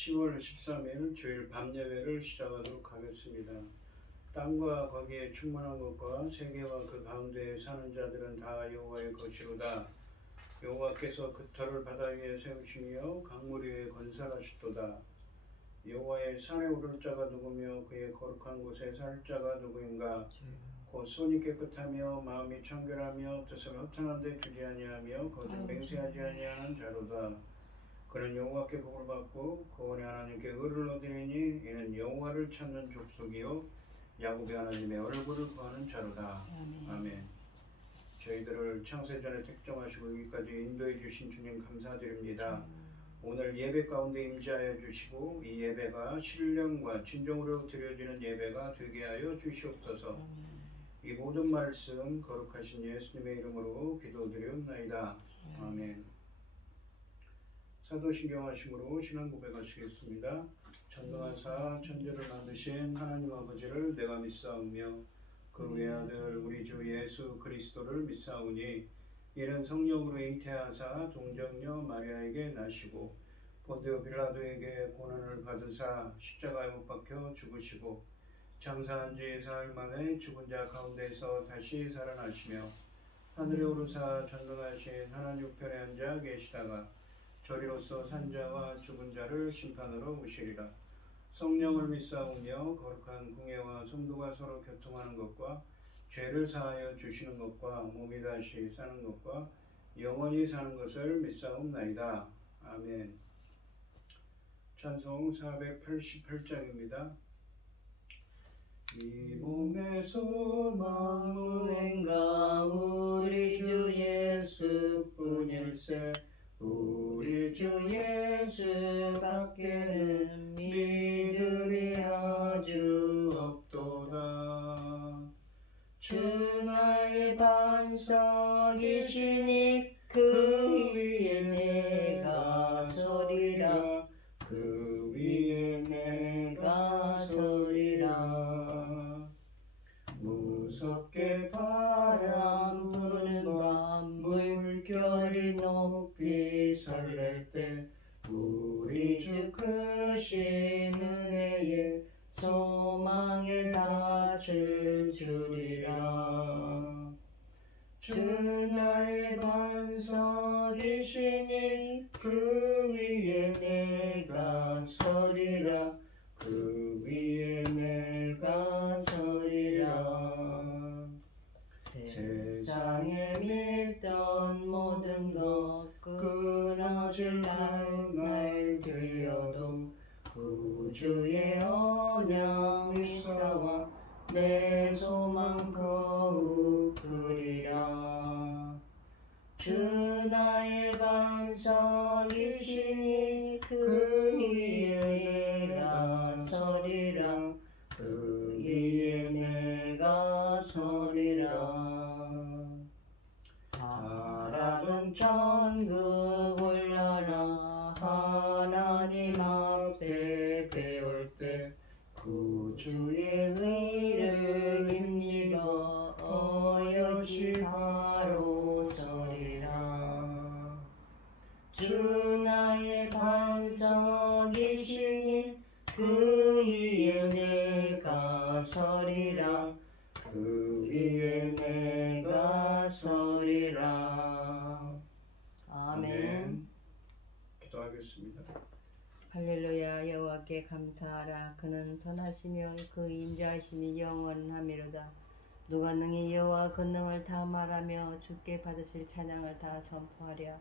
10월 13일 주일 밤 예배를 시작하도록 하겠습니다. 땅과 거기에 충만한 것과 세계와 그 가운데 사는 자들은 다 여호와의 것이로다. 여호와께서 그 터를 바다 위에 세우시며 강물 위에 건설하시도다. 여호와의 산에 오를 자가 누구며 그의 거룩한 곳에 살 자가 누구인가? 곧 손이 깨끗하며 마음이 청결하며 뜻을 허탄한 데 두지 아니하며 거짓 맹세하지 아니하는 자로다. 그는 여호와께 복을 받고 그원의 하나님께 의를 얻으리니 이는 여호와를 찾는 족속이요 야곱의 하나님의 얼굴을 구하는 자로다. 아멘. 저희들을 창세전에 택정하시고 여기까지 인도해 주신 주님 감사드립니다. 오늘 예배 가운데 임재하여 주시고 이 예배가 신령과 진정으로 드려지는 예배가 되게 하여 주시옵소서. 이 모든 말씀 거룩하신 예수님의 이름으로 기도드리옵나이다. 아멘. 사도신경 하심으로 신앙 고백하시겠습니다. 전능하사 천지를 만드신 하나님 아버지를 내가 믿사오며 그 외아들 우리 주 예수 그리스도를 믿사오니 이는 성령으로 잉태하사 동정녀 마리아에게 나시고 본디오 빌라도에게 고난을 받으사 십자가에 못 박혀 죽으시고 장사한 지 사흘 만에 죽은 자 가운데서 다시 살아나시며 하늘에 오르사 전능하신 하나님 우편에 앉아 계시다가 저리로서 산자와 죽은 자를 심판으로 오시리라. 성령을 믿사오며 거룩한 공예와 성도가 서로 교통하는 것과 죄를 사하여 주시는 것과 몸이 다시 사는 것과 영원히 사는 것을 믿사옵나이다. 아멘. 찬송 488장입니다. 이 몸의 소망은가 우리 주 예수뿐일세. 우리 주 예수밖에는 믿음이 아주 없도다. 주 나의 반석이시니 그 위에 내가 서리라. 그 위에 내가 서리라. 무섭게 바람 부는 밤 물결이 높이 설렐 때 우리 주 크신 은혜에 소망의 닻을 주리라. 주 나의 반석이시니 그 위에 내가 서리라. 그 위에 내가 서리라. 세상에 믿던 모든 것 끊어질 날 되어도 구주의 언약 믿사와 내 소망 더욱 그리라. 주 나의 반석이시니 그 위에 내가 서리라. 그 위에 내가 서리라. 바람은 천국 올라라. 하나님 앞에 배울 때 구주의 의를 힘입어 어여시 바로 서리라. 주 나의 반석이시니 그 위에 내가 서리라. 그 위에 내가 서리라. 아멘. 기도하겠습니다. 할렐루야. 여호와께 감사하라. 그는 선하시며 그 인자하심이 영원하미로다. 누가 능히 여호와 권능을 다 말하며 주께 받으실 찬양을 다 선포하랴.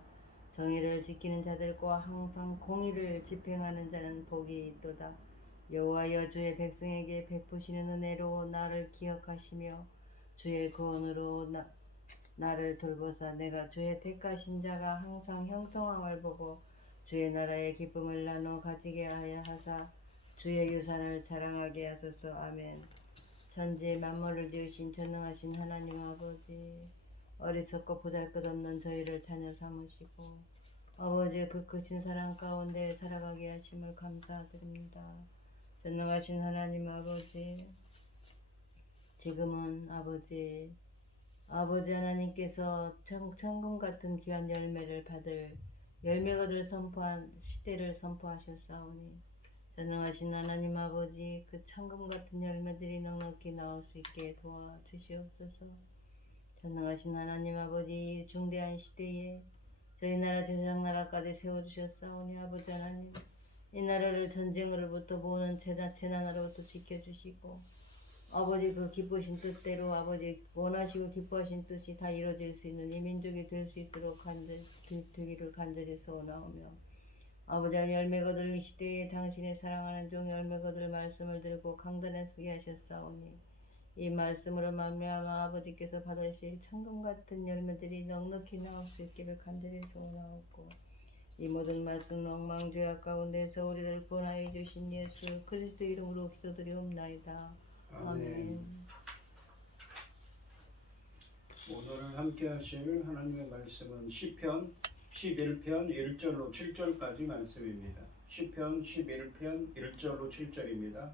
정의를 지키는 자들과 항상 공의를 집행하는 자는 복이 있도다. 여호와여 주의 백성에게 베푸시는 은혜로 나를 기억하시며 주의 구원으로 나를 돌보사 내가 주의 택하신 자가 항상 형통함을 보고 주의 나라의 기쁨을 나눠 가지게 하여 하사 주의 유산을 자랑하게 하소서. 아멘. 천지 만물을 지으신 전능하신 하나님 아버지, 어리석고 보잘것없는 저희를 자녀 삼으시고 아버지의 그 크신 사랑 가운데 살아가게 하심을 감사드립니다. 전능하신 하나님 아버지, 지금은 아버지 하나님께서 천금 같은 귀한 열매를 받을 열매거들 선포한 시대를 선포하셨사오니 전능하신 하나님 아버지, 그 천금 같은 열매들이 넉넉히 나올 수 있게 도와주시옵소서. 전능하신 하나님 아버지, 이 중대한 시대에 저희 나라 세상 나라까지 세워주셨사오니 아버지 하나님, 이 나라를 전쟁으로부터 모든 재난으로부터 지켜주시고 아버지 그 기쁘신 뜻대로 아버지 원하시고 기뻐하신 뜻이 다 이루어질 수 있는 이 민족이 될 수 있도록 되기를 간절히 소원하오며 아버지 하나님 열매 거둘 이 시대에 당신의 사랑하는 종 열매 거둘 말씀을 들고 강단에 서게 하셨사오니 이 말씀으로 말미암아 아버지께서 받으실 천금 같은 열매들이 넉넉히 나올 수 있기를 간절히 소원하옵고 이 모든 말씀 엉망죄악 가운데서 우리를 구원하여 주신 예수 그리스도 이름으로 기도드리옵나이다. 아멘. 오늘 함께 하실 하나님의 말씀은 시편 11편 1절로 7절까지 말씀입니다. 시편 11편 1절로 7절입니다.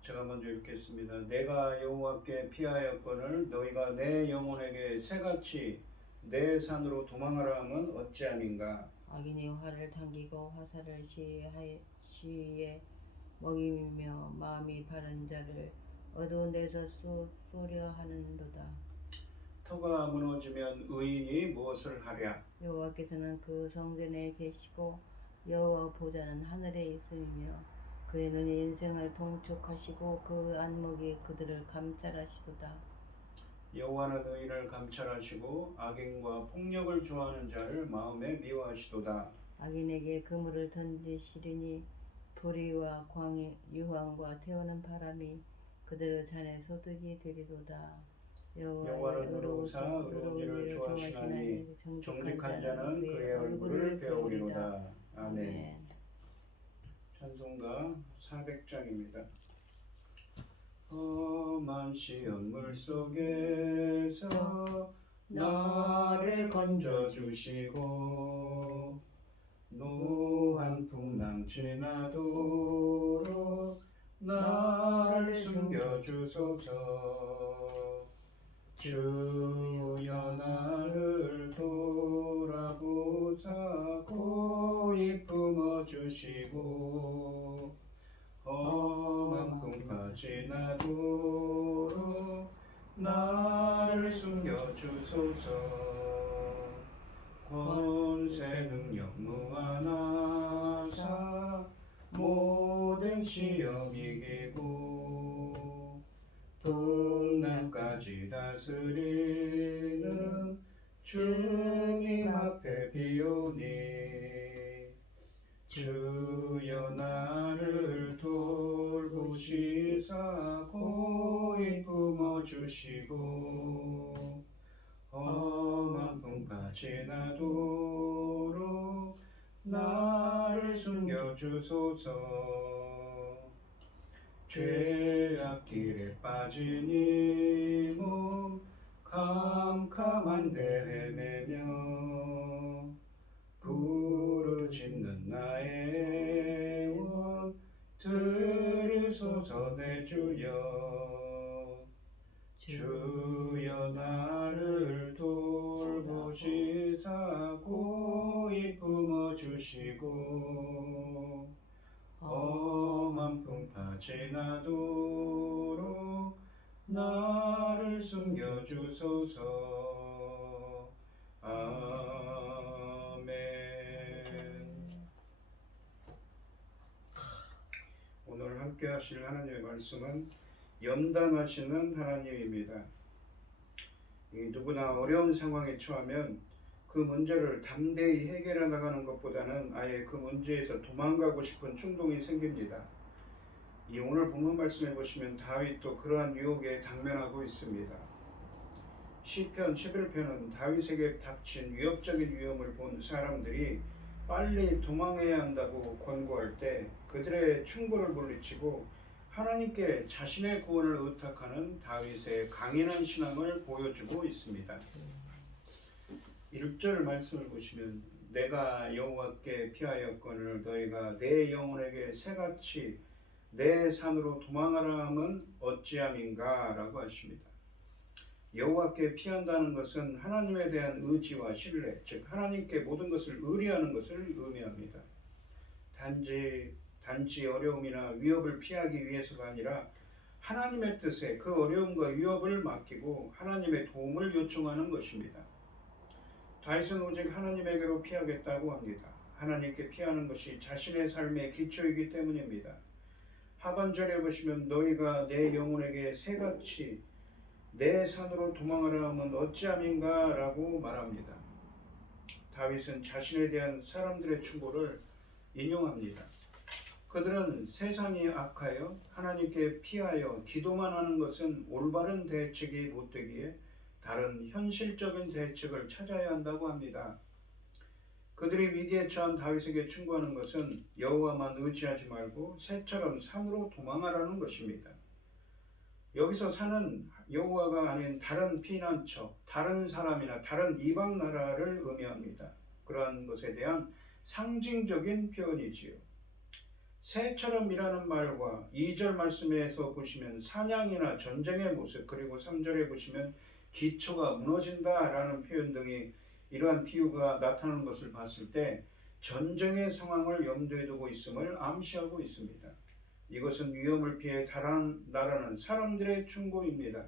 제가 먼저 읽겠습니다. 내가 여호와께 피하였거늘 너희가 내 영혼에게 새같이 내 산으로 도망하라 함은 어찌함인가. 악인이 활을 당기고 화살을 시에 먹이며 마음이 바른 자를 어두운 데서 쏘려 하는도다. 터가 무너지면 의인이 무엇을 하랴. 여호와께서는 그 성전에 계시고 여호와 보좌는 하늘에 있으며 그의 눈이 인생을 통촉하시고 그 안목이 그들을 감찰하시도다. 여호와는 의인을 감찰하시고 악인과 폭력을 좋아하는 자를 마음에 미워하시도다. 악인에게 그물을 던지시리니 불의와 유황과 태우는 바람이 그들의 잔에 소득이 되리로다. 여호와는 의로우사 의로운 일을 좋아하시나니 정직한 자는 그의 얼굴을 배우리로다. 아멘. 찬송가 400장입니다. 험한 시험 물속에서 나를 건져주시고 노한 풍랑 지나도록 나를 숨겨주소서. 주여 나를 돌아보사 고이 품어주시고 험한 풍파 지나도록 나를 숨겨주소서. 권세 능력 무한하사 모든 시험 이기고 풍랑까지 다스리는 주님 앞에 비오니 주여 나를 돌보시사 고이 품어주시고 험한 풍파 지나도록 나를 숨겨주소서. 죄악 길에 빠진 이 몸 캄캄한 데 헤매며 부르짖는 나의 원 들으소서 내 주여. 주여 나를 돌보시사 고이 품어주시고 험한 풍파 지나도록 나를 숨겨주소서. 아멘. 오늘 함께 하실 하나님의 말씀은 연단하시는 하나님입니다. 누구나 어려운 상황에 처하면 그 문제를 담대히 해결해 나가는 것보다는 아예 그 문제에서 도망가고 싶은 충동이 생깁니다. 이 오늘 본문 말씀해 보시면 다윗도 그러한 유혹에 당면하고 있습니다. 시편 11편은 다윗에게 닥친 위협적인 위험을 본 사람들이 빨리 도망해야 한다고 권고할 때 그들의 충고를 물리치고 하나님께 자신의 구원을 의탁하는 다윗의 강인한 신앙을 보여주고 있습니다. 1절 말씀을 보시면 내가 여호와께 피하였거늘 너희가 내 영혼에게 새같이 내 산으로 도망하라 함은 어찌함인가 라고 하십니다. 여호와께 피한다는 것은 하나님에 대한 의지와 신뢰, 즉 하나님께 모든 것을 의뢰하는 것을 의미합니다. 단지 단지 어려움이나 위협을 피하기 위해서가 아니라 하나님의 뜻에 그 어려움과 위협을 맡기고 하나님의 도움을 요청하는 것입니다. 다윗은 오직 하나님에게로 피하겠다고 합니다. 하나님께 피하는 것이 자신의 삶의 기초이기 때문입니다. 하반절에 보시면 너희가 내 영혼에게 새같이 내 산으로 도망하라 하면 어찌함인가 라고 말합니다. 다윗은 자신에 대한 사람들의 충고를 인용합니다. 그들은 세상이 악하여 하나님께 피하여 기도만 하는 것은 올바른 대책이 못되기에 다른 현실적인 대책을 찾아야 한다고 합니다. 그들이 위기에 처한 다윗에게 충고하는 것은 여호와만 의지하지 말고 새처럼 산으로 도망하라는 것입니다. 여기서 산은 여호와가 아닌 다른 피난처, 다른 사람이나 다른 이방 나라를 의미합니다. 그러한 것에 대한 상징적인 표현이지요. 새처럼이라는 말과 2절 말씀에서 보시면 사냥이나 전쟁의 모습, 그리고 3절에 보시면 기초가 무너진다라는 표현 등이 이러한 비유가 나타나는 것을 봤을 때 전쟁의 상황을 염두에 두고 있음을 암시하고 있습니다. 이것은 위험을 피해 달아나라는 사람들의 충고입니다.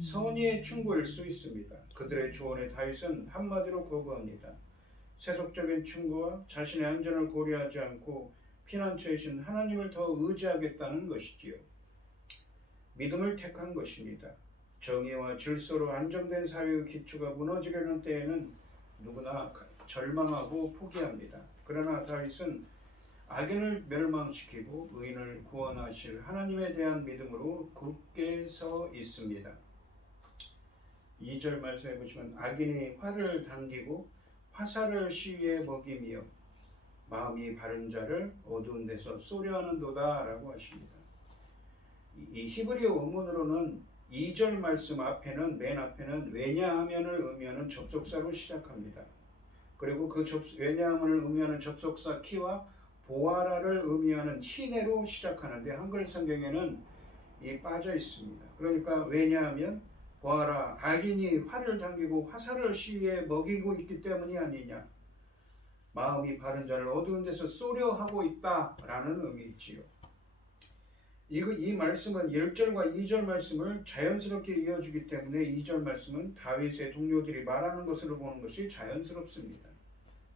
선의의 충고일 수 있습니다. 그들의 조언에 다윗은 한마디로 거부합니다. 세속적인 충고와 자신의 안전을 고려하지 않고 피난처이신 하나님을 더 의지하겠다는 것이지요. 믿음을 택한 것입니다. 정의와 질서로 안정된 사회의 기초가 무너지려는 때에는 누구나 절망하고 포기합니다. 그러나 다윗은 악인을 멸망시키고 의인을 구원하실 하나님에 대한 믿음으로 굳게 서 있습니다. 2절 말씀해 보시면 악인이 활을 당기고 화살을 시위에 먹이며 마음이 바른 자를 어두운 데서 쏘려 하는도다 라고 하십니다. 이 히브리어 원문으로는 2절 말씀 앞에는 맨 앞에는 왜냐하면을 의미하는 접속사로 시작합니다. 그리고 그 왜냐하면을 의미하는 접속사 키와 보아라를 의미하는 히네로 시작하는데 한글 성경에는 이 빠져 있습니다. 그러니까 왜냐하면 보아라 악인이 활을 당기고 화살을 시위에 먹이고 있기 때문이 아니냐. 마음이 바른 자를 어두운 데서 쏘려 하고 있다라는 의미이지요. 이 말씀은 1절과 2절 말씀을 자연스럽게 이어주기 때문에 2절 말씀은 다윗의 동료들이 말하는 것으로 보는 것이 자연스럽습니다.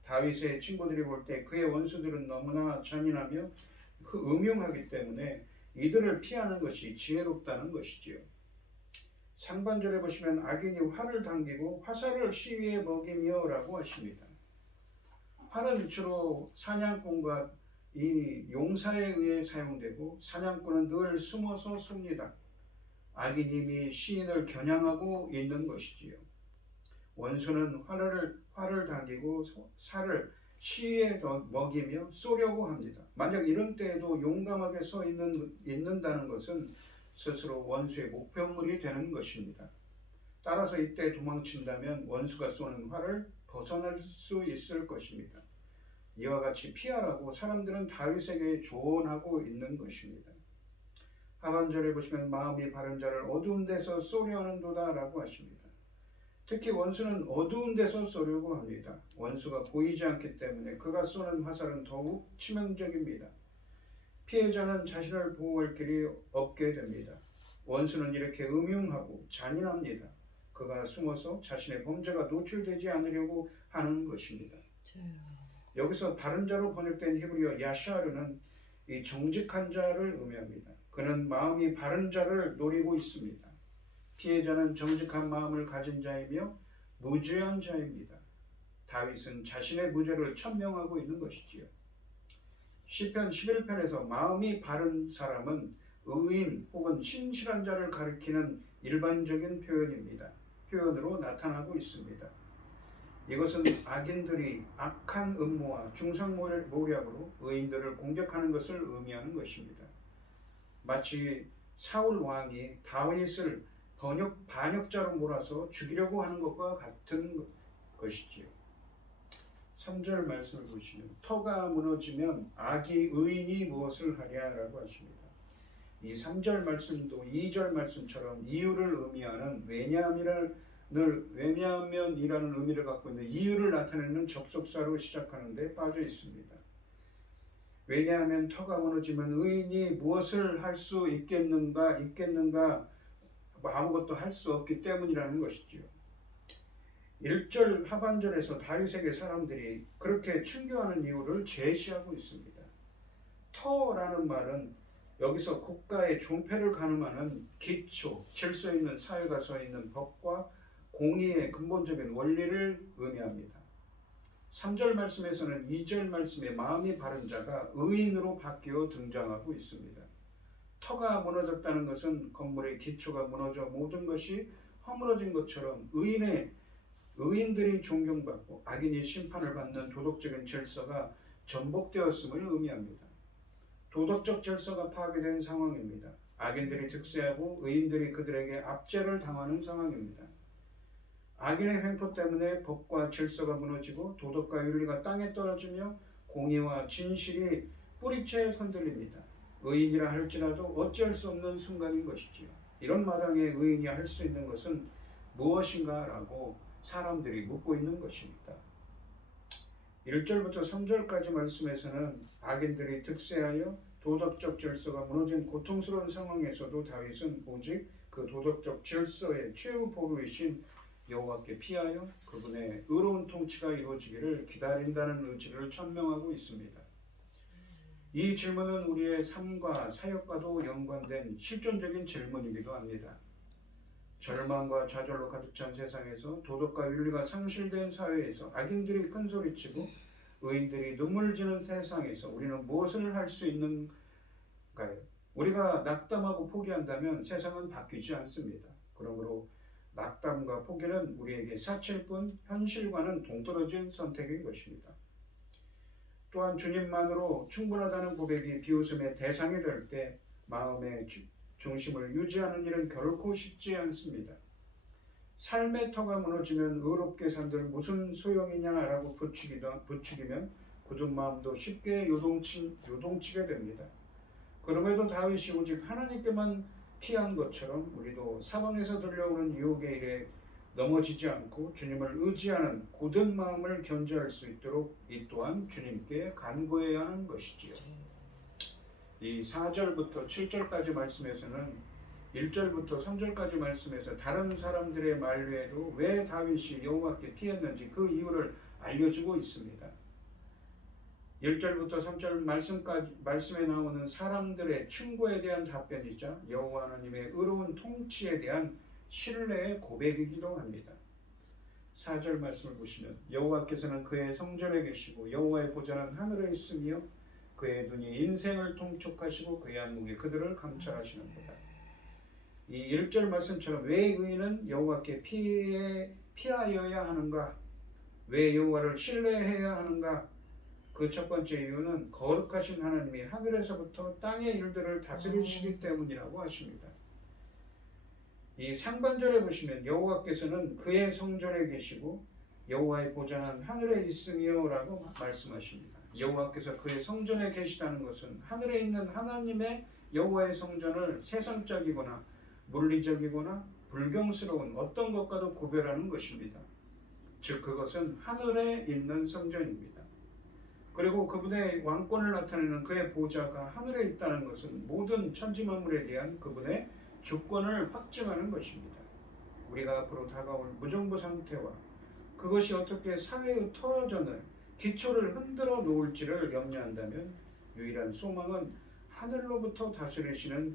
다윗의 친구들이 볼 때 그의 원수들은 너무나 잔인하며 음흉하기 때문에 이들을 피하는 것이 지혜롭다는 것이지요. 상반절에 보시면 악인이 활을 당기고 화살을 시위에 먹이며 라고 하십니다. 활은 주로 사냥꾼과 이 용사에 의해 사용되고 사냥꾼은 늘 숨어서 쏩니다. 악인이 시인을 겨냥하고 있는 것이지요. 원수는 활을 당기고 살을 시위에 먹이며 쏘려고 합니다. 만약 이런 때에도 용감하게 서 있는다는 것은 스스로 원수의 목표물이 되는 것입니다. 따라서 이때 도망친다면 원수가 쏘는 활을 벗어날 수 있을 것입니다. 이와 같이 피하라고 사람들은 다윗에게 조언하고 있는 것입니다. 하반절에 보시면 마음이 바른 자를 어두운 데서 쏘려 하는도다 라고 하십니다. 특히 원수는 어두운 데서 쏘려고 합니다. 원수가 보이지 않기 때문에 그가 쏘는 화살은 더욱 치명적입니다. 피해자는 자신을 보호할 길이 없게 됩니다. 원수는 이렇게 음흉하고 잔인합니다. 그가 숨어서 자신의 범죄가 노출되지 않으려고 하는 것입니다. 여기서 바른 자로 번역된 히브리어 야샤르는 이 정직한 자를 의미합니다. 그는 마음이 바른 자를 노리고 있습니다. 피해자는 정직한 마음을 가진 자이며 무죄한 자입니다. 다윗은 자신의 무죄를 천명하고 있는 것이지요. 시편 11편에서 마음이 바른 사람은 의인 혹은 신실한 자를 가리키는 일반적인 표현으로 나타나고 있습니다. 이것은 악인들이 악한 음모와 중상모략으로 의인들을 공격하는 것을 의미하는 것입니다. 마치 사울 왕이 다윗을 반역자로 몰아서 죽이려고 하는 것과 같은 것이지요. 3절 말씀을 보시면 터가 무너지면 악이 의인이 무엇을 하랴라고 하십니다. 이 3절 말씀도 2절 말씀처럼 이유를 의미하는 왜냐하면이라는 의미를 갖고 있는 이유를 나타내는 접속사로 시작하는 데 빠져 있습니다. 왜냐하면 터가 무너지면 의인이 무엇을 할 수 있겠는가 뭐 아무것도 할 수 없기 때문이라는 것이지요. 1절 하반절에서 다윗에게 사람들이 그렇게 충교하는 이유를 제시하고 있습니다. 터라는 말은 여기서 국가의 존폐를 가늠하는 기초, 질서 있는 사회가 서 있는 법과 공의의 근본적인 원리를 의미합니다. 3절 말씀에서는 2절 말씀의 마음이 바른 자가 의인으로 바뀌어 등장하고 있습니다. 터가 무너졌다는 것은 건물의 기초가 무너져 모든 것이 허물어진 것처럼 의인들이 존경받고 악인이 심판을 받는 도덕적인 질서가 전복되었음을 의미합니다. 도덕적 질서가 파괴된 상황입니다. 악인들이 득세하고 의인들이 그들에게 압제를 당하는 상황입니다. 악인의 횡포 때문에 법과 질서가 무너지고 도덕과 윤리가 땅에 떨어지며 공의와 진실이 뿌리째 흔들립니다. 의인이라 할지라도 어찌할 수 없는 순간인 것이지요. 이런 마당에 의인이 할 수 있는 것은 무엇인가 라고 사람들이 묻고 있는 것입니다. 1절부터 3절까지 말씀에서는 악인들이 득세하여 도덕적 질서가 무너진 고통스러운 상황에서도 다윗은 오직 그 도덕적 질서의 최후 보루이신 여호와께 피하여 그분의 의로운 통치가 이루어지기를 기다린다는 의지를 천명하고 있습니다. 이 질문은 우리의 삶과 사역과도 연관된 실존적인 질문이기도 합니다. 절망과 좌절로 가득 찬 세상에서 도덕과 윤리가 상실된 사회에서 악인들이 큰소리치고 의인들이 눈물 지는 세상에서 우리는 무엇을 할 수 있는가요? 우리가 낙담하고 포기한다면 세상은 바뀌지 않습니다. 그러므로 낙담과 포기는 우리에게 사치일 뿐 현실과는 동떨어진 선택인 것입니다. 또한 주님만으로 충분하다는 고백이 비웃음의 대상이 될 때 마음의 중심을 유지하는 일은 결코 쉽지 않습니다. 삶의 터가 무너지면 의롭게 산들 무슨 소용이냐라고 부추기면 굳은 마음도 쉽게 요동치게 됩니다. 그럼에도 다윗이 오직 하나님께만 피한 것처럼 우리도 사방에서 들려오는 유혹의 일에 넘어지지 않고 주님을 의지하는 굳은 마음을 견제할 수 있도록 이 또한 주님께 간구해야 하는 것이지요. 이 4절부터 7절까지 말씀에서는 1절부터 3절까지 말씀에서 다른 사람들의 만류에도 왜 다윗이 여호와께 피했는지 그 이유를 알려주고 있습니다. 1절부터 3절 말씀에 나오는 사람들의 충고에 대한 답변이자 여호와 하나님의 의로운 통치에 대한 신뢰의 고백이기도 합니다. 4절 말씀을 보시면 여호와께서는 그의 성전에 계시고 여호와의 보좌는 하늘에 있으며 그의 눈이 인생을 통촉하시고 그의 안목이 그들을 감찰하시는도다. 이 1절 말씀처럼 왜 의인은 여호와께 피하여야 하는가? 왜 여호와를 신뢰해야 하는가? 그 첫 번째 이유는 거룩하신 하나님이 하늘에서부터 땅의 일들을 다스리시기 때문이라고 하십니다. 이 상반절에 보시면 여호와께서는 그의 성전에 계시고 여호와의 보좌는 하늘에 있으며 라고 말씀하십니다. 여호와께서 그의 성전에 계시다는 것은 하늘에 있는 하나님의 여호와의 성전을 세상적이거나 물리적이거나 불경스러운 어떤 것과도 구별하는 것입니다. 즉 그것은 하늘에 있는 성전입니다. 그리고 그분의 왕권을 나타내는 그의 보좌가 하늘에 있다는 것은 모든 천지만물에 대한 그분의 주권을 확증하는 것입니다. 우리가 앞으로 다가올 무정부 상태와 그것이 어떻게 사회의 터전을 기초를 흔들어 놓을지를 염려한다면 유일한 소망은 하늘로부터 다스리시는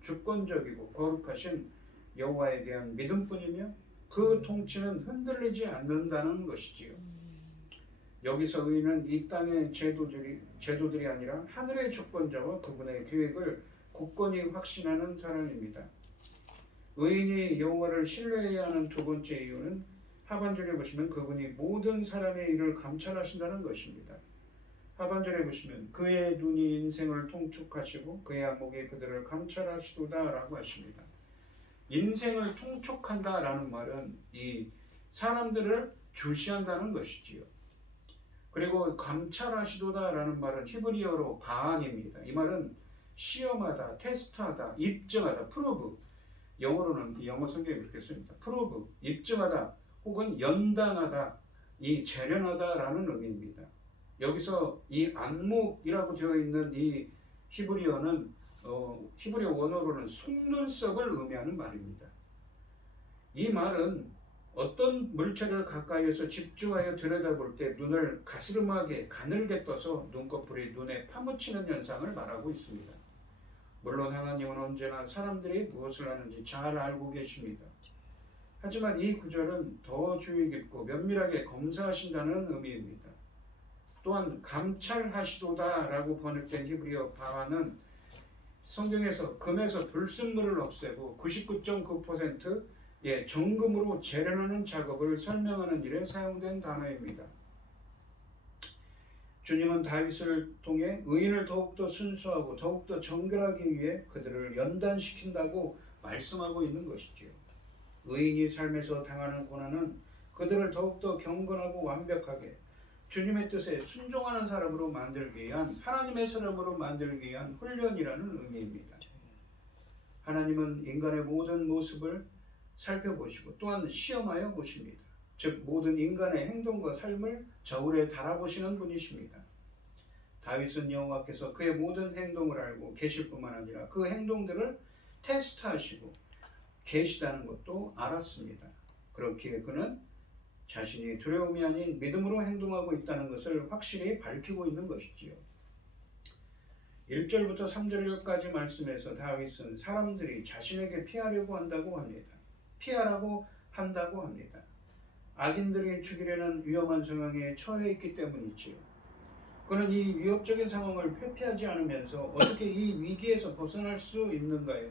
주권적이고 거룩하신 여호와에 대한 믿음뿐이며 그 통치는 흔들리지 않는다는 것이지요. 여기서 의인은 이 땅의 제도들이 아니라 하늘의 주권자와 그분의 계획을 굳건히 확신하는 사람입니다. 의인이 여호와를 신뢰해야 하는 두 번째 이유는 하반절에 보시면 그분이 모든 사람의 일을 감찰하신다는 것입니다. 하반절에 보시면 그의 눈이 인생을 통촉하시고 그의 안목이 그들을 감찰하시도다라고 하십니다. 인생을 통촉한다라는 말은 이 사람들을 주시한다는 것이지요. 그리고 감찰하시도다라는 말은 히브리어로 바안입니다. 이 말은 시험하다, 테스트하다, 입증하다, 프로브. 영어로는 영어 성경이 그렇게 씁니다. 프로브, 입증하다, 혹은 연단하다, 이 재련하다라는 의미입니다. 여기서 이 안목이라고 되어 있는 이 히브리어는 히브리어 원어로는 속눈썹을 의미하는 말입니다. 이 말은 어떤 물체를 가까이에서 집중하여 들여다볼 때 눈을 가스름하게 가늘게 떠서 눈꺼풀이 눈에 파묻히는 현상을 말하고 있습니다. 물론 하나님은 언제나 사람들이 무엇을 하는지 잘 알고 계십니다. 하지만 이 구절은 더 주의 깊고 면밀하게 검사하신다는 의미입니다. 또한 감찰하시도다라고 번역된 히브리어 바하는 성경에서 금에서 불순물을 없애고 99.9%의 정금으로 재련하는 작업을 설명하는 일에 사용된 단어입니다. 주님은 다윗을 통해 의인을 더욱더 순수하고 더욱더 정결하기 위해 그들을 연단시킨다고 말씀하고 있는 것이지요. 의인이 삶에서 당하는 고난은 그들을 더욱더 경건하고 완벽하게 주님의 뜻에 순종하는 사람으로 만들기 위한 하나님의 사람으로 만들기 위한 훈련이라는 의미입니다. 하나님은 인간의 모든 모습을 살펴보시고 또한 시험하여 보십니다. 즉 모든 인간의 행동과 삶을 저울에 달아보시는 분이십니다. 다윗은 여호와께서 그의 모든 행동을 알고 계실 뿐만 아니라 그 행동들을 테스트하시고 계시다는 것도 알았습니다. 그렇기에 그는 자신이 두려움이 아닌 믿음으로 행동하고 있다는 것을 확실히 밝히고 있는 것이지요. 1절부터 3절까지 말씀에서 다윗은 사람들이 자신에게 피하려고 한다고 합니다. 피하라고 한다고 합니다. 악인들이 죽이려는 위험한 상황에 처해 있기 때문이지요. 그는 이 위협적인 상황을 회피하지 않으면서 어떻게 이 위기에서 벗어날 수 있는가요?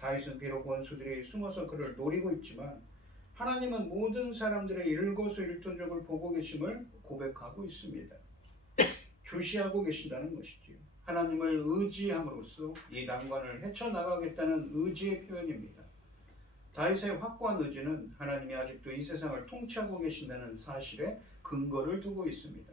다윗은 비록 원수들이 숨어서 그를 노리고 있지만 하나님은 모든 사람들의 일거수일투족을 보고 계심을 고백하고 있습니다. 주시하고 계신다는 것이지요. 하나님을 의지함으로써 이 난관을 헤쳐나가겠다는 의지의 표현입니다. 다윗의 확고한 의지는 하나님이 아직도 이 세상을 통치하고 계신다는 사실에 근거를 두고 있습니다.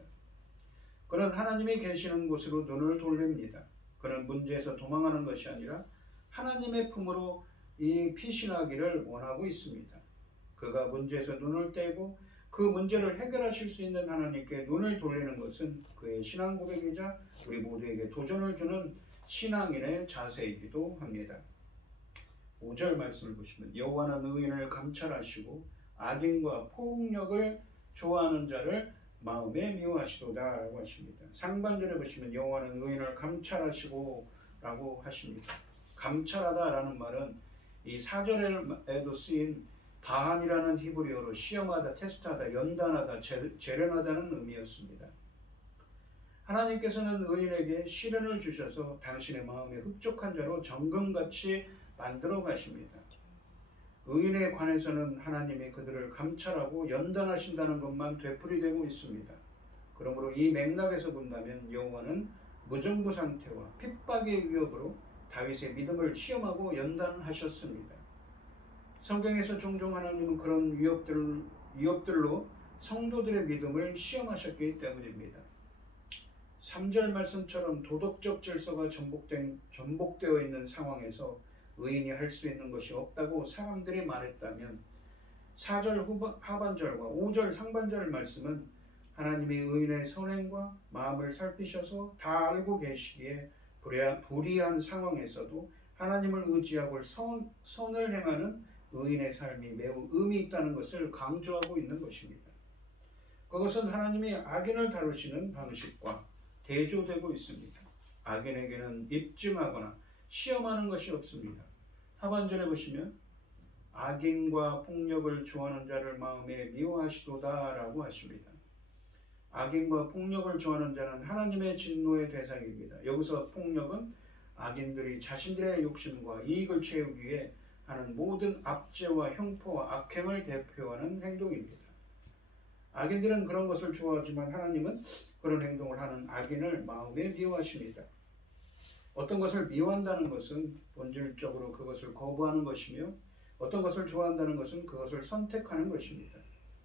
그는 하나님이 계시는 곳으로 눈을 돌립니다. 그는 문제에서 도망하는 것이 아니라 하나님의 품으로 이 피신하기를 원하고 있습니다. 그가 문제에서 눈을 떼고 그 문제를 해결하실 수 있는 하나님께 눈을 돌리는 것은 그의 신앙 고백이자 우리 모두에게 도전을 주는 신앙인의 자세이기도 합니다. 5절 말씀을 보시면 여호와는 의인을 감찰하시고 악인과 폭력을 좋아하는 자를 마음에 미워하시도다 라고 하십니다. 상반절에 보시면 여호와는 의인을 감찰하시고 라고 하십니다. 감찰하다 라는 말은 이 4절에도 쓰인 바한이라는 히브리어로 시험하다, 테스트하다, 연단하다, 재련하다는 의미였습니다. 하나님께서는 의인에게 시련을 주셔서 당신의 마음에 흡족한 자로 정금같이 만들어 가십니다. 의인에 관해서는 하나님이 그들을 감찰하고 연단하신다는 것만 되풀이되고 있습니다. 그러므로 이 맥락에서 본다면 여호와는 무정부 상태와 핍박의 위협으로 다윗의 믿음을 시험하고 연단하셨습니다. 성경에서 종종 하나님은 그런 위협들로 성도들의 믿음을 시험하셨기 때문입니다. 3절 말씀처럼 도덕적 질서가 전복되어 있는 상황에서 의인이 할 수 있는 것이 없다고 사람들이 말했다면 4절 하반절과 5절 상반절 말씀은 하나님이 의인의 선행과 마음을 살피셔서 다 알고 계시기에 불의한 상황에서도 하나님을 의지하고 선을 행하는 의인의 삶이 매우 의미 있다는 것을 강조하고 있는 것입니다. 그것은 하나님이 악인을 다루시는 방식과 대조되고 있습니다. 악인에게는 입증하거나 시험하는 것이 없습니다. 하반절에 보시면 악인과 폭력을 좋아하는 자를 마음에 미워하시도다 라고 하십니다. 악인과 폭력을 좋아하는 자는 하나님의 진노의 대상입니다. 여기서 폭력은 악인들이 자신들의 욕심과 이익을 채우기 위해 하는 모든 압제와 형포와 악행을 대표하는 행동입니다. 악인들은 그런 것을 좋아하지만 하나님은 그런 행동을 하는 악인을 마음에 미워하십니다. 어떤 것을 미워한다는 것은 본질적으로 그것을 거부하는 것이며 어떤 것을 좋아한다는 것은 그것을 선택하는 것입니다.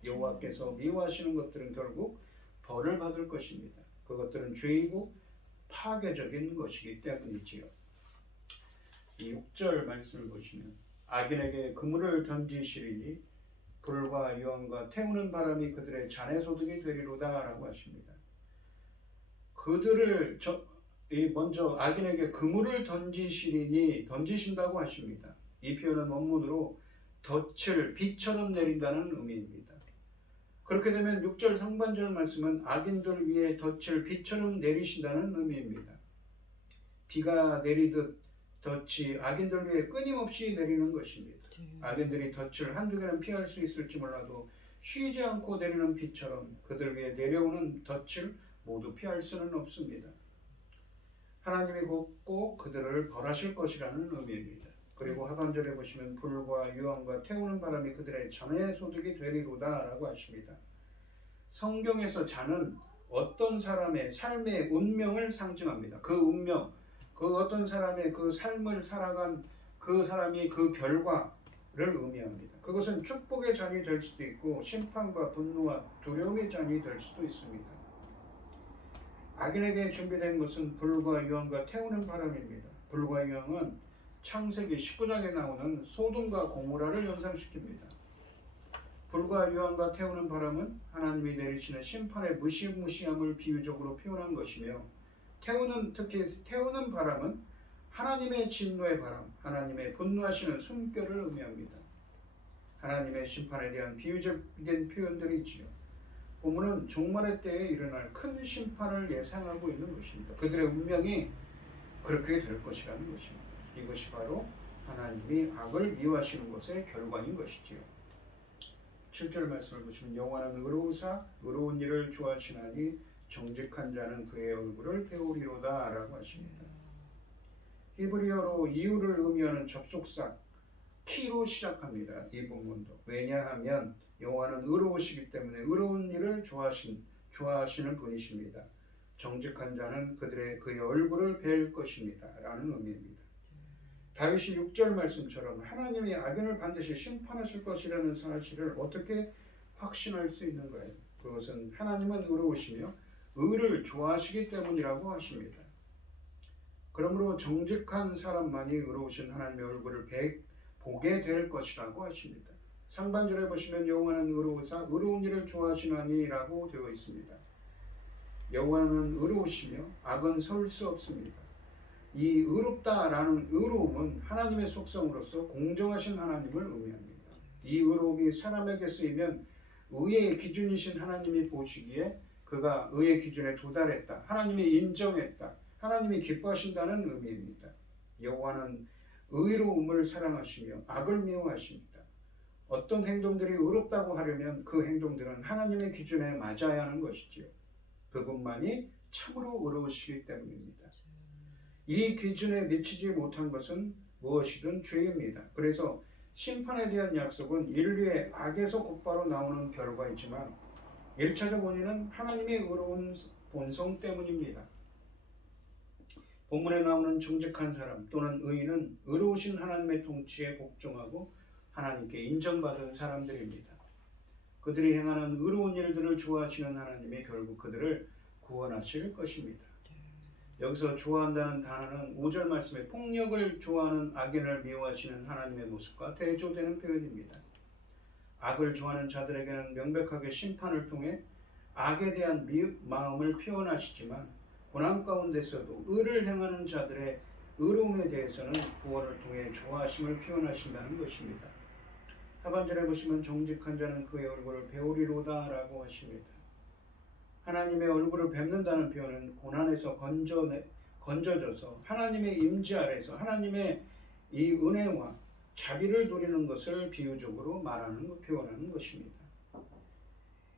여호와께서 미워하시는 것들은 결국 벌을 받을 것입니다. 그것들은 죄이고 파괴적인 것이기 때문이지요. 이 6절 말씀을 보시면 악인에게 그물을 던지시리니 불과 유황과 태우는 바람이 그들의 잔해 소득이 되리로다 라고 하십니다. 그들을 먼저 악인에게 그물을 던지신다고 하십니다. 이 표현은 원문으로 덫을 비처럼 내린다는 의미입니다. 그렇게 되면 6절 상반절 말씀은 악인들 위에 덫을 비처럼 내리신다는 의미입니다. 비가 내리듯 덫이 악인들 위에 끊임없이 내리는 것입니다. 악인들이 덫을 한두 개는 피할 수 있을지 몰라도 쉬지 않고 내리는 비처럼 그들 위에 내려오는 덫을 모두 피할 수는 없습니다. 하나님이 곧 그들을 벌하실 것이라는 의미입니다. 그리고 하반절에 보시면 불과 유황과 태우는 바람이 그들의 전의 소득이 되리로다 라고 하십니다. 성경에서 잔은 어떤 사람의 삶의 운명을 상징합니다. 그 운명, 그 어떤 사람의 그 삶을 살아간 그 사람이 그 결과를 의미합니다. 그것은 축복의 잔이 될 수도 있고 심판과 분노와 두려움의 잔이 될 수도 있습니다. 악인에게 준비된 것은 불과 유황과 태우는 바람입니다. 불과 유황은 창세기 19장에 나오는 소돔과 고모라를 연상시킵니다. 불과 유황과 태우는 바람은 하나님이 내리시는 심판의 무시무시함을 비유적으로 표현한 것이며 특히 태우는 바람은 하나님의 진노의 바람, 하나님의 분노하시는 숨결을 의미합니다. 하나님의 심판에 대한 비유적인 표현들이지요. 본문은 종말의 때에 일어날 큰 심판을 예상하고 있는 것입니다. 그들의 운명이 그렇게 될 것이라는 것입니다. 이것이 바로 하나님이 악을 미워하시는 것의 결과인 것이지요. 7절 말씀을 보시면 여호와는 의로우사 의로운 일을 좋아하시나니 정직한 자는 그의 얼굴을 배우리로다 라고 하십니다. 히브리어로 이유를 의미하는 접속사 키로 시작합니다. 이 본문도. 왜냐하면 여호와는 의로우시기 때문에 의로운 일을 좋아하시는 분이십니다. 정직한 자는 그의 얼굴을 뵐 것입니다 라는 의미입니다. 다윗이 6절 말씀처럼 하나님이 악인을 반드시 심판하실 것이라는 사실을 어떻게 확신할 수 있는가요? 그것은 하나님은 의로우시며 의를 좋아하시기 때문이라고 하십니다. 그러므로 정직한 사람만이 의로우신 하나님의 얼굴을 보게 될 것이라고 하십니다. 상반절에 보시면 여호와는 의로우사 의로운 일을 좋아하시나니 라고 되어 있습니다. 여호와는 의로우시며 악은 설 수 없습니다. 이 의롭다라는 의로움은 하나님의 속성으로서 공정하신 하나님을 의미합니다. 이 의로움이 사람에게 쓰이면 의의 기준이신 하나님이 보시기에 그가 의의 기준에 도달했다, 하나님이 인정했다, 하나님이 기뻐하신다는 의미입니다. 여호와는 의로움을 사랑하시며 악을 미워하십니다. 어떤 행동들이 의롭다고 하려면 그 행동들은 하나님의 기준에 맞아야 하는 것이지요. 그분만이 참으로 의로우시기 때문입니다. 이 기준에 미치지 못한 것은 무엇이든 죄입니다. 그래서 심판에 대한 약속은 인류의 악에서 곧바로 나오는 결과이지만 1차적 원인은 하나님의 의로운 본성 때문입니다. 본문에 나오는 정직한 사람 또는 의인은 의로우신 하나님의 통치에 복종하고 하나님께 인정받은 사람들입니다. 그들이 행하는 의로운 일들을 좋아하시는 하나님이 결국 그들을 구원하실 것입니다. 여기서 좋아한다는 단어는 5절 말씀에 폭력을 좋아하는 악인을 미워하시는 하나님의 모습과 대조되는 표현입니다. 악을 좋아하는 자들에게는 명백하게 심판을 통해 악에 대한 마음을 표현하시지만 고난 가운데서도 의를 행하는 자들의 의로움에 대해서는 구원을 통해 좋아하심을 표현하신다는 것입니다. 하반절에 보시면 정직한 자는 그의 얼굴을 배우리로다 라고 하십니다. 하나님의 얼굴을 뵙는다는 표현은 고난에서 건져져서 하나님의 임재 아래서 하나님의 이 은혜와 자비를 누리는 것을 비유적으로 표현하는 것입니다.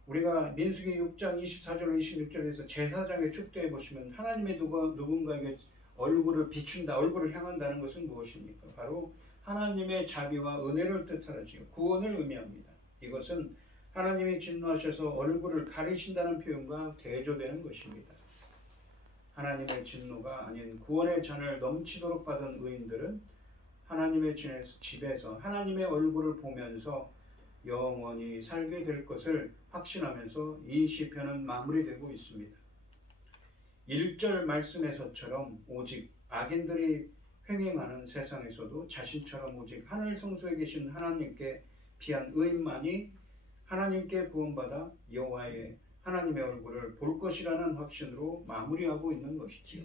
우리가 민수기 6장 24절 26절에서 제사장의 축도에 보시면 하나님의 누군가에게 얼굴을 비춘다, 얼굴을 향한다는 것은 무엇입니까? 바로 하나님의 자비와 은혜를 뜻하지요. 구원을 의미합니다. 이것은 하나님이 진노하셔서 얼굴을 가리신다는 표현과 대조되는 것입니다. 하나님의 진노가 아닌 구원의 잔을 넘치도록 받은 의인들은 하나님의 집에서 하나님의 얼굴을 보면서 영원히 살게 될 것을 확신하면서 이 시편은 마무리되고 있습니다. 1절 말씀에서처럼 오직 악인들이 횡행하는 세상에서도 자신처럼 오직 하늘 성소에 계신 하나님께 피한 의인만이 하나님께 구원받아 하나님의 얼굴을 볼 것이라는 확신으로 마무리하고 있는 것이지요.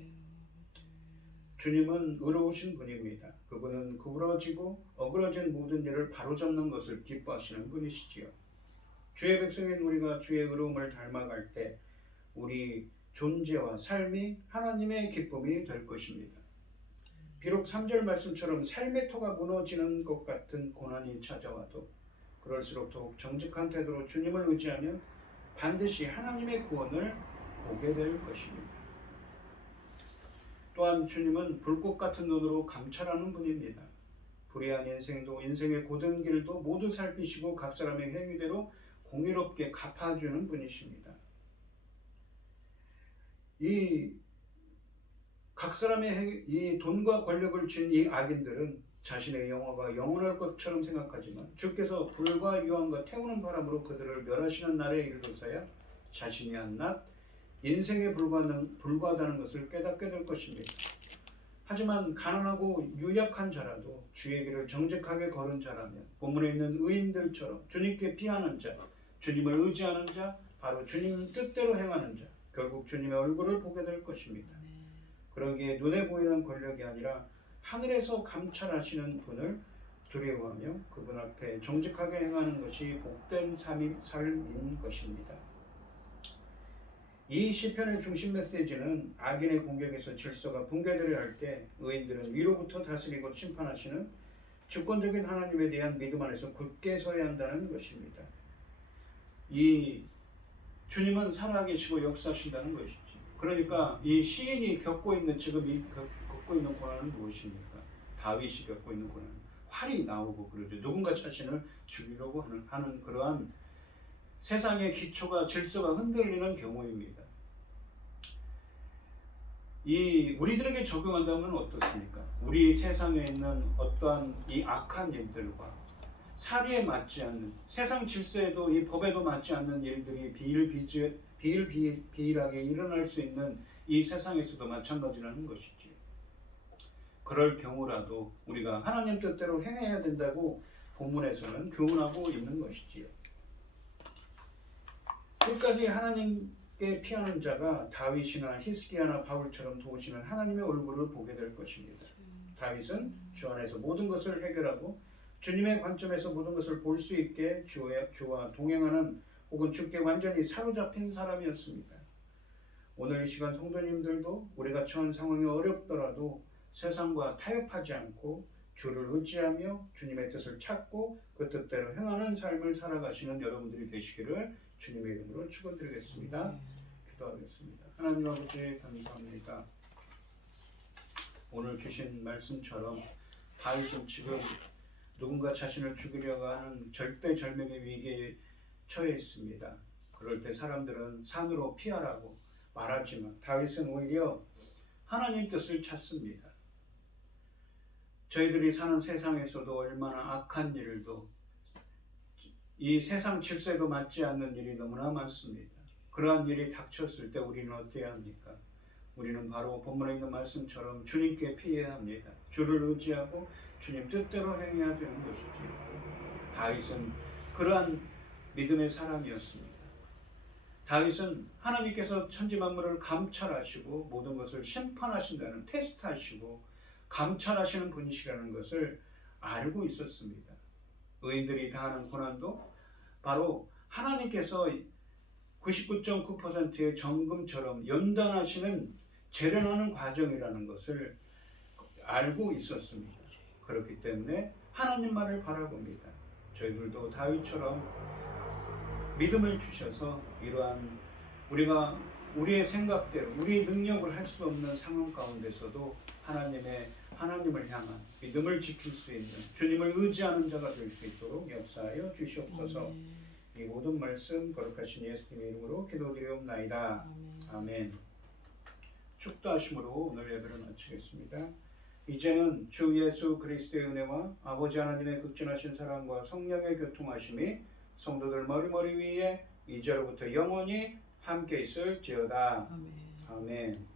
주님은 의로우신 분입니다. 그분은 구부러지고 어그러진 모든 일을 바로잡는 것을 기뻐하시는 분이시지요. 주의 백성인 우리가 주의 의로움을 닮아갈 때 우리 존재와 삶이 하나님의 기쁨이 될 것입니다. 비록 3절 말씀처럼 삶의 터가 무너지는 것 같은 고난이 찾아와도 그럴수록 더욱 정직한 태도로 주님을 의지하면 반드시 하나님의 구원을 보게 될 것입니다. 또한 주님은 불꽃 같은 눈으로 감찰하는 분입니다. 불의한 인생도 인생의 고된 길도 모두 살피시고 각 사람의 행위대로 공의롭게 갚아주는 분이십니다. 각 사람의 이 돈과 권력을 쥔 이 악인들은 자신의 영화가 영원할 것처럼 생각하지만 주께서 불과 유황과 태우는 바람으로 그들을 멸하시는 날에 이르러서야 자신이 한낱 인생에 불과하다는 것을 깨닫게 될 것입니다. 하지만 가난하고 유약한 자라도 주의 길을 정직하게 걸은 자라면 본문에 있는 의인들처럼 주님께 피하는 자, 주님을 의지하는 자, 바로 주님 뜻대로 행하는 자, 결국 주님의 얼굴을 보게 될 것입니다. 그러기에 눈에 보이는 권력이 아니라 하늘에서 감찰하시는 분을 두려워하며 그분 앞에 정직하게 행하는 것이 복된 삶인 것입니다. 이 시편의 중심 메시지는 악인의 공격에서 질서가 붕괴되려 할 때 의인들은 위로부터 다스리고 심판하시는 주권적인 하나님에 대한 믿음 안에서 굳게 서야 한다는 것입니다. 이 주님은 살아계시고 역사하신다는 것이지. 그러니까 이 시인이 겪고 있는 지금 겪고 있는 고난은 무엇입니까? 다윗이 겪고 있는 고난, 활이 나오고 그러죠. 누군가 자신을 죽이려고 하는 그러한 세상의 기초가 질서가 흔들리는 경우입니다. 우리들에게 적용한다면 어떻습니까? 우리 세상에 있는 어떠한 이 악한 일들과 사리에 맞지 않는 세상 질서에도 이 법에도 맞지 않는 일들이 비일비일하게 일어날 수 있는 이 세상에서도 마찬가지라는 것이지요. 그럴 경우라도 우리가 하나님 뜻대로 행해야 된다고 본문에서는 교훈하고 있는 것이지요. 끝까지 하나님께 피하는 자가 다윗이나 히스기야나 바울처럼 도우시는 하나님의 얼굴을 보게 될 것입니다. 다윗은 주 안에서 모든 것을 해결하고 주님의 관점에서 모든 것을 볼 수 있게 주와 동행하는 혹은 주께 완전히 사로잡힌 사람이었습니다. 오늘 이 시간 성도님들도 우리가 처한 상황이 어렵더라도 세상과 타협하지 않고 주를 의지하며 주님의 뜻을 찾고 그 뜻대로 행하는 삶을 살아가시는 여러분들이 되시기를 주님의 이름으로 축원드리겠습니다. 기도하겠습니다. 하나님 아버지 감사합니다. 오늘 주신 말씀처럼 다윗은 지금 누군가 자신을 죽이려고 하는 절대절명의 위기에 처해 있습니다. 그럴 때 사람들은 산으로 피하라고 말하지만 다윗은 오히려 하나님 뜻을 찾습니다. 저희들이 사는 세상에서도 얼마나 악한 일도 이 세상 질서에도 맞지 않는 일이 너무나 많습니다. 그러한 일이 닥쳤을 때 우리는 어때야 합니까? 우리는 바로 본문에 있는 말씀처럼 주님께 피해야 합니다. 주를 의지하고 주님 뜻대로 행해야 되는 것이지요. 다윗은 그러한 믿음의 사람이었습니다. 다윗은 하나님께서 천지만물을 감찰하시고 모든 것을 심판하신다는 테스트하시고 감찰하시는 분이시라는 것을 알고 있었습니다. 의인들이 당하는 고난도 바로 하나님께서 99.9%의 정금처럼 연단하시는 재련하는 과정이라는 것을 알고 있었습니다. 그렇기 때문에 하나님만을 바라봅니다. 저희들도 다윗처럼 믿음을 주셔서 이러한 우리가 우리의 생각대로 우리의 능력을 할 수 없는 상황 가운데서도 하나님을 향한 믿음을 지킬 수 있는 주님을 의지하는 자가 될 수 있도록 역사하여 주시옵소서. 이 모든 말씀 거룩하신 예수님의 이름으로 기도드리옵나이다. 아멘. 축도하심으로 오늘 예배를 마치겠습니다. 이제는 주 예수 그리스도의 은혜와 아버지 하나님의 극진하신 사랑과 성령의 교통하심이 성도들 머리머리 위에 이제로부터 영원히 함께 있을지어다. 아멘.